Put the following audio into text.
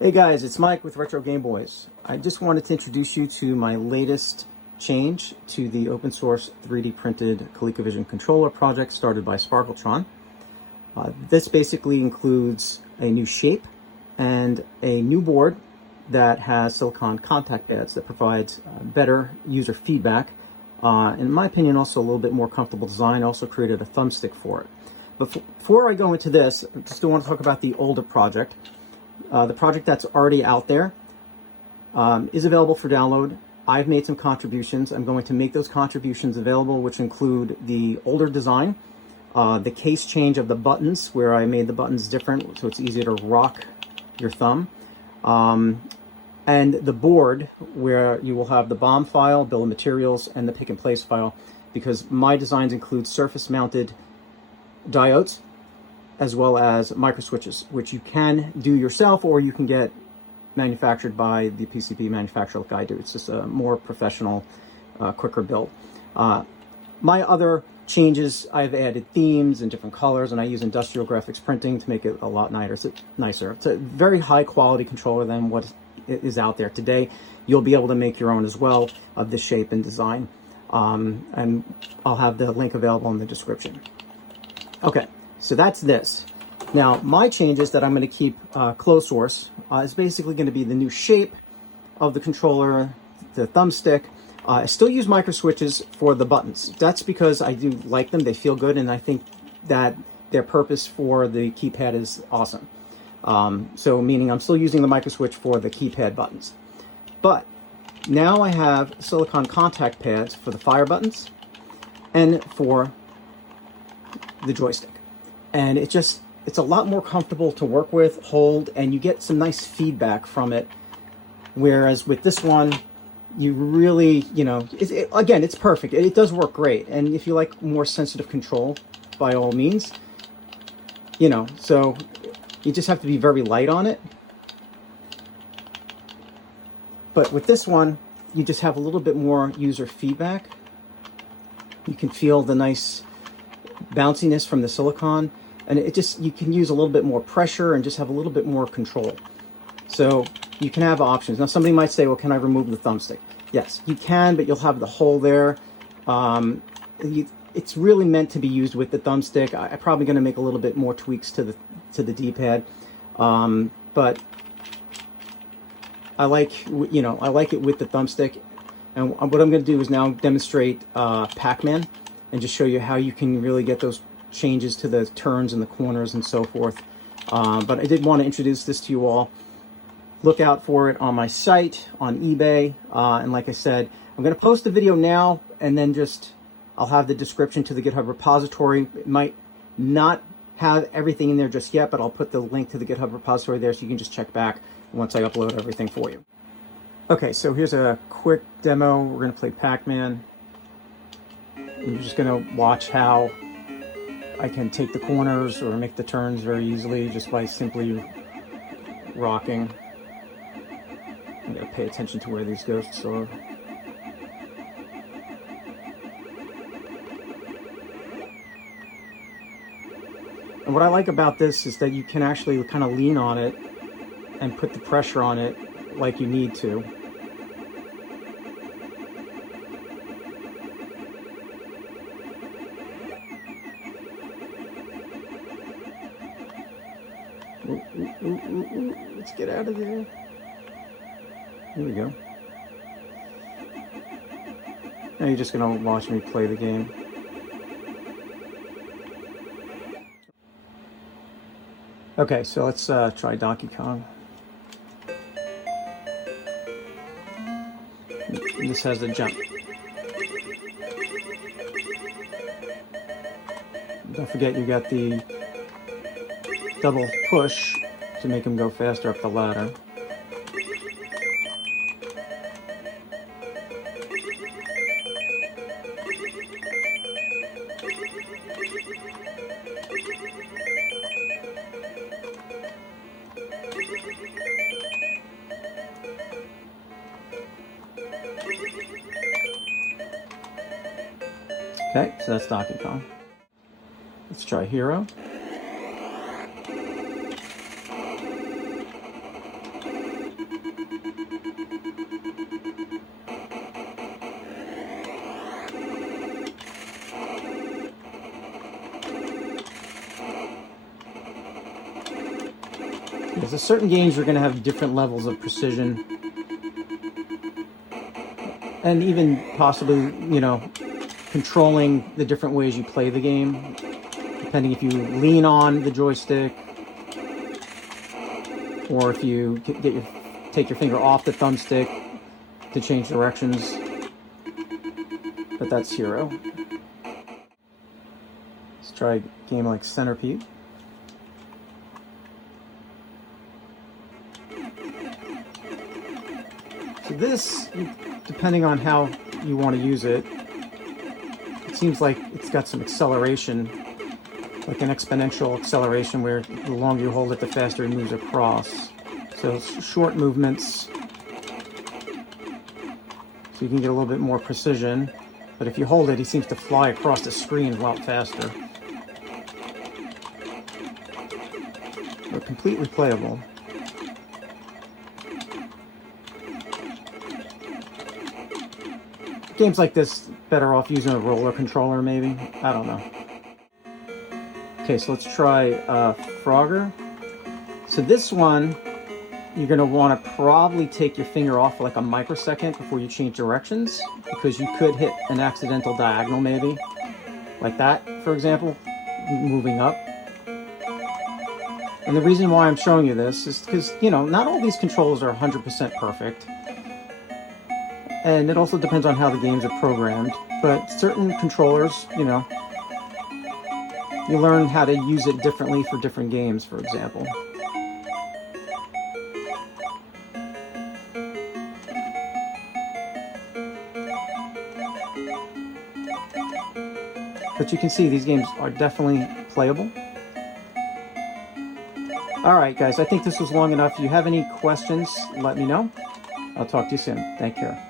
Hey guys, it's Mike with RetroGameBoyz. I just wanted to introduce you to my latest change to the open source 3D printed Colecovision controller project started by Sparkeltron. This basically includes a new shape and a new board that has silicon contact pads that provides better user feedback. In my opinion, also a little bit more comfortable design. I also created a thumbstick for it. But before I go into this, I just want to talk about the older project. The project that's already out there is available for download. I've made some contributions. I'm going to make those contributions available, which include the older design, the case change of the buttons, where I made the buttons different so it's easier to rock your thumb, and the board, where you will have the BOM file, bill of materials, and the pick and place file, because my designs include surface mounted diodes as well as microswitches, which you can do yourself or you can get manufactured by the PCB manufacturer like I do. It's just a more professional, quicker build. My other changes, I've added themes and different colors, and I use industrial graphics printing to make it a lot nicer. It's a very high quality controller than what is out there today. You'll be able to make your own as well of this shape and design. And I'll have the link available in the description. Okay. So that's this. Now, my changes that I'm going to keep closed source is basically going to be the new shape of the controller, the thumbstick. I still use micro switches for the buttons. That's because I do like them. They feel good, and I think that their purpose for the keypad is awesome. So meaning I'm still using the micro switch for the keypad buttons. But now I have silicon contact pads for the fire buttons and for the joystick. And it's a lot more comfortable to work with, hold, and you get some nice feedback from it. Whereas with this one, you really, again, it's perfect. It does work great. And if you like more sensitive control, by all means, so you just have to be very light on it. But with this one, you just have a little bit more user feedback. You can feel the nice bounciness from the silicone, and you can use a little bit more pressure and just have a little bit more control. So you can have options. Now somebody might say, well, can I remove the thumbstick? Yes, you can, but you'll have the hole there. It's really meant to be used with the thumbstick. I'm probably going to make a little bit more tweaks to the D-pad, but I like it with the thumbstick. And what I'm going to do is now demonstrate Pac-Man and just show you how you can really get those changes to the turns and the corners and so forth. But I did want to introduce this to you all. Look out for it on my site, on eBay. And like I said, I'm going to post the video now, and then I'll have the description to the GitHub repository. It might not have everything in there just yet, but I'll put the link to the GitHub repository there so you can just check back once I upload everything for you. Okay, so here's a quick demo. We're going to play Pac-Man. You're just going to watch how I can take the corners or make the turns very easily just by simply rocking. I'm going to pay attention to where these ghosts are. And what I like about this is that you can actually kind of lean on it and put the pressure on it like you need to. Ooh. Let's get out of there. Here we go. Now you're just going to watch me play the game. Okay, so let's try Donkey Kong. This has the jump. Don't forget you got the double push to make him go faster up the ladder. Okay, so that's Donkey Kong. Let's try Hero. Because there's certain games you're going to have different levels of precision. And even possibly, you know, controlling the different ways you play the game. Depending if you lean on the joystick, or if you take your finger off the thumbstick to change directions. But that's Hero. Let's try a game like Centipede. So this, depending on how you want to use it, it seems like it's got some acceleration, like an exponential acceleration where the longer you hold it, the faster it moves across. So short movements, so you can get a little bit more precision. But if you hold it, he seems to fly across the screen a lot faster. But completely playable. Games like this, better off using a roller controller maybe? I don't know. Okay, so let's try Frogger. So this one, you're going to want to probably take your finger off for like a microsecond before you change directions, because you could hit an accidental diagonal maybe, like that, for example, moving up. And the reason why I'm showing you this is because, you know, not all these controls are 100% perfect. And it also depends on how the games are programmed. But certain controllers, you know, you learn how to use it differently for different games, for example. But you can see these games are definitely playable. Alright guys, I think this was long enough. If you have any questions, let me know. I'll talk to you soon. Take care.